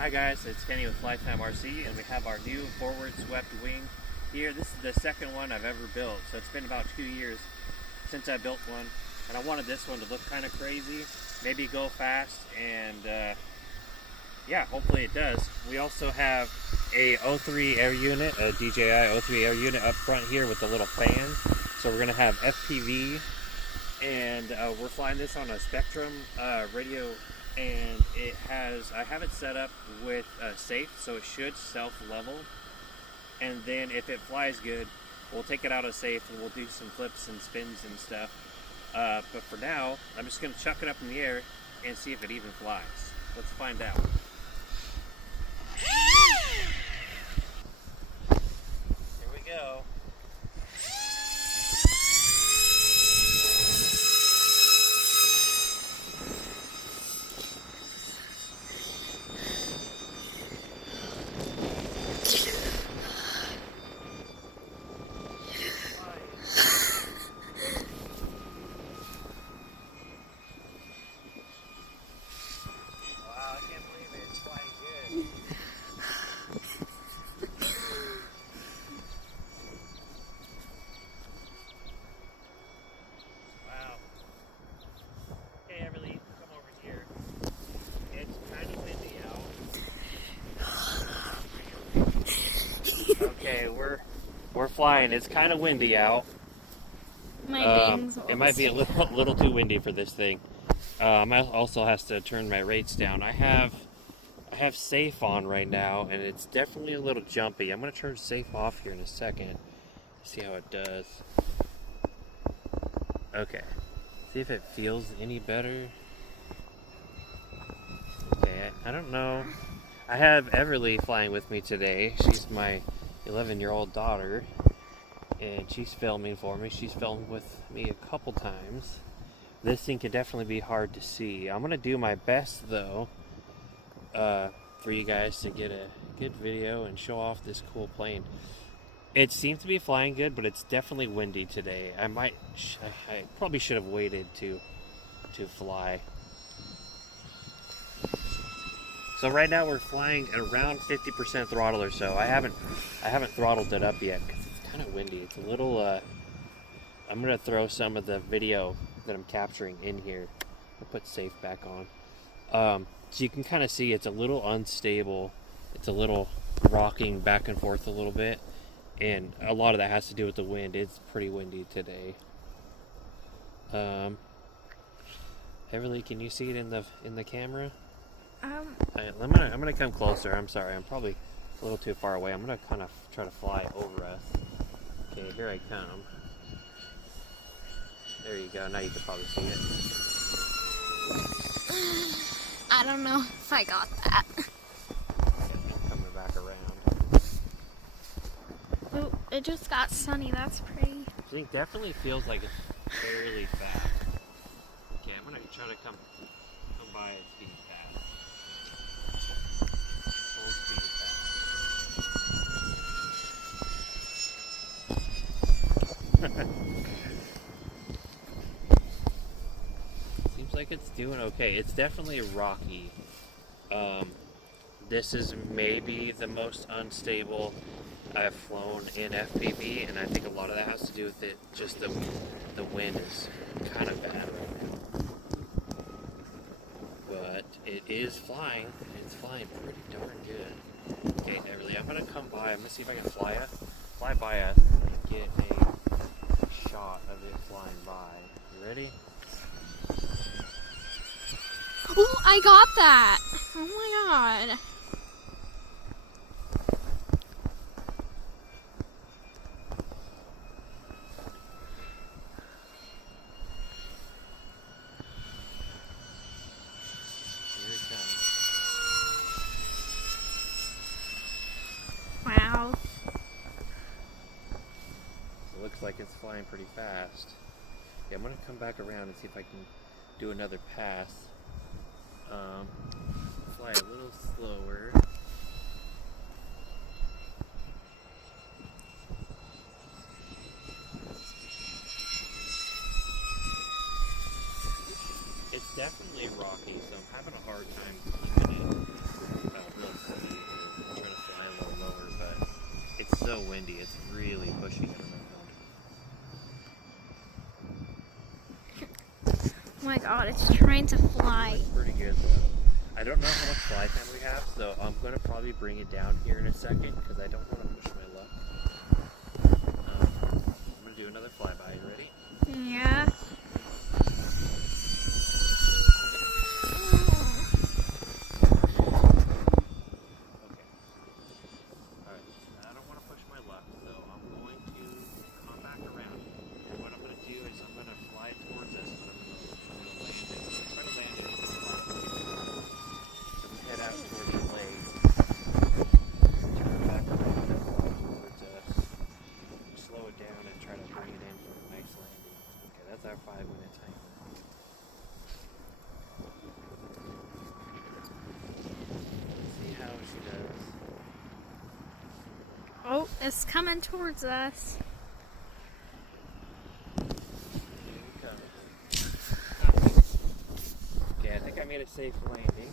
Hi guys, it's Kenny with Lifetime RC, and we have our new forward swept wing here. This is the second one I've ever built, so it's been about 2 years since I built one, and I wanted this one to look kind of crazy, maybe go fast, and yeah, hopefully it does. We also have a 03 air unit, a DJI 03 air unit up front here with a little fan, so we're going to have FPV, and we're flying this on a Spectrum radio. And I have it set up with safe, so it should self-level, and then if it flies good, we'll take it out of safe and we'll do some flips and spins and stuff, but for now I'm just going to chuck it up in the air and see if it even flies. Let's find out. Here we go. Okay, we're flying. It's kind of windy out. It might be a little too windy for this thing. I also has to turn my rates down. I have safe on right now, and it's definitely a little jumpy. I'm gonna turn safe off here in a second. See how it does. Okay. See if it feels any better. Okay, I don't know. I have Everly flying with me today. She's my 11-year-old daughter, and she's filming for me. She's filmed with me a couple times. This thing can definitely be hard to see. I'm gonna do my best though for you guys to get a good video and show off this cool plane. It seems to be flying good, but it's definitely windy today. I probably should have waited to fly. So right now we're flying at around 50% throttle or so. I haven't throttled it up yet because it's kind of windy. It's a little. I'm gonna throw some of the video that I'm capturing in here. I'll put safe back on, so you can kind of see it's a little unstable. It's a little rocking back and forth a little bit, and a lot of that has to do with the wind. It's pretty windy today. Everly, can you see it in the camera? I'm gonna come closer. I'm sorry, I'm probably a little too far away. I'm gonna kind of try to fly over us. Okay, here I come. There you go. Now you can probably see it. I don't know if I got that. Coming back around. Oh, it just got sunny. That's pretty. I think definitely feels like it's fairly fast. Okay, I'm gonna try to come by at speed fast. Full speed fast. Seems like it's doing okay. It's definitely rocky. This is maybe the most unstable I've flown in FPV, and I think a lot of that has to do with it. Just the wind is kind of bad right now. But it is flying, and it's flying pretty darn good. Okay, Everly, I'm gonna come by. I'm gonna see if I can fly by us and get a shot of it flying by. You ready? Oh, I got that! Oh my god. Wow. It looks like it's flying pretty fast. Yeah, I'm gonna come back around and see if I can do another pass. Fly a little slower. It's definitely rocky, so I'm having a hard time keeping it real so windy, it's really pushing it around. Oh my god, it's trying to fly. It's pretty good though. I don't know how much fly time we have, so I'm going to probably bring it down here in a second because I don't want to push my luck. I'm going to do another flyby. You ready? Yeah. That's our 5-minute timer. See how she does. Oh, it's coming towards us. Here it comes. Okay, I think I made a safe landing.